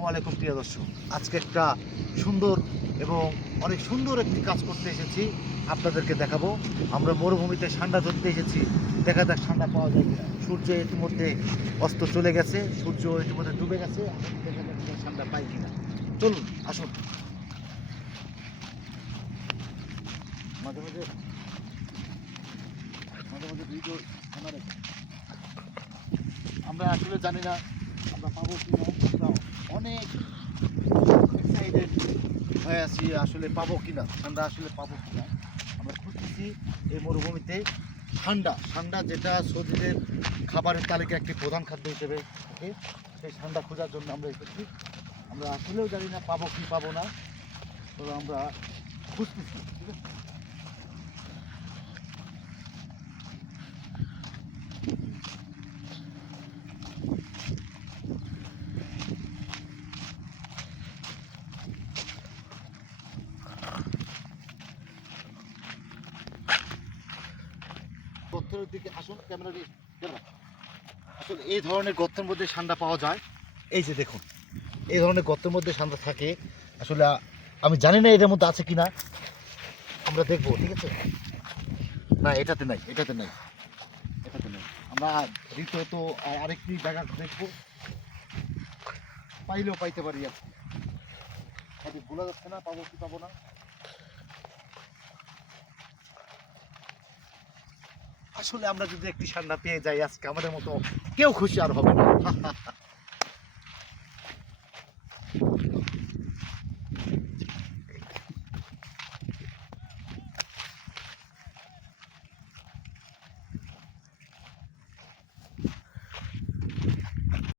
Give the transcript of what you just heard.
আসসালামু আলাইকুম প্রিয় দর্শক। আজকে একটা সুন্দর এবং অনেক সুন্দর একটি কাজ করতে এসেছি, আপনাদেরকে দেখাবো। আমরা মরুভূমিতে ষান্ডা ধরতে এসেছি, দেখা যাক ষান্ডা পাওয়া যায় কিনা। সূর্য ইতিমধ্যে অস্ত চলে গেছে, সূর্য ইতিমধ্যে ডুবে গেছে, দেখা যাক ষান্ডা পাই কিনা। চলুন আসুন। মাঝে মাঝে মাঝে মাঝে ভিডিও আমরা আসলে জানি না আমরা পাবো কিনা। আমরা অনেক এক্সাইটেড হয়ে আছি আসলে পাবো কিনা, ঠান্ডা আসলে পাবো কিনা। আমরা খুঁজতেছি এই মরুভূমিতে ঠান্ডা যেটা সৌদিদের খাবারের তালিকা একটি প্রধান খাদ্য হিসেবে থাকে। সেই ঠান্ডা খোঁজার জন্য আমরা এসেছি। আমরা আসলেও জানি না পাবো কি পাবো না, তবে আমরা খুঁজতেছি, ঠিক আছে। গর্তের দিকে আসুন, ক্যামেরা দিয়ে আসলে এই ধরনের গর্তের মধ্যে ঠান্ডা পাওয়া যায়। এই যে দেখুন, এই ধরনের গর্তের মধ্যে ঠান্ডা থাকে। আসলে আমি জানি না এটার মধ্যে আছে কিনা, আমরা দেখবো, ঠিক আছে। না, এটাতে নাই, এটাতে নাই, এটাতে নাই। আমরা দ্বিতীয়ত আরেকটি জায়গা দেখবো, পাইলেও পাইতে পারি। আজকে ভোলা যাচ্ছে না পাবো কি পাবো না। আসলে আমরা যদি একটি ঠান্ডা পেয়ে যাই আজকে, আমাদের মতো কেউ খুশি আর হবে না।